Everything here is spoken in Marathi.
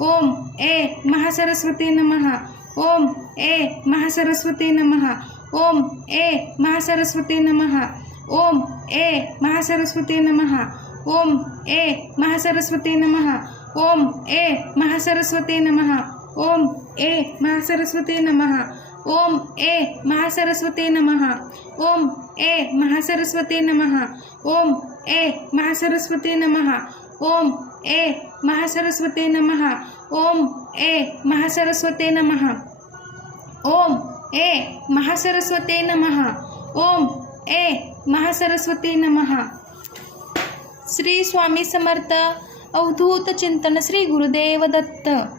ओम ए महासरस्वती नमः ओम ए महासरस्वती नमः ओम ए महासरस्वती नमः ओम ए महासरस्वती नमः ओम ए महासरस्वती नमः ओम ए महासरस्वती नमः ओम ए महासरस्वती नमः ओम ए महासरस्वती नमः ओम ए महासरस्वती नमः ओम ए महासरस्वती नमः ओम ए महासरस्वती नमः ओम ए महासरस्वती नमः ओम ए महासरस्वती नमः ओम ए महासरस्वती नमः. श्री स्वामी समर्थ. अवधूत चिंतन. श्री गुरुदेव दत्त.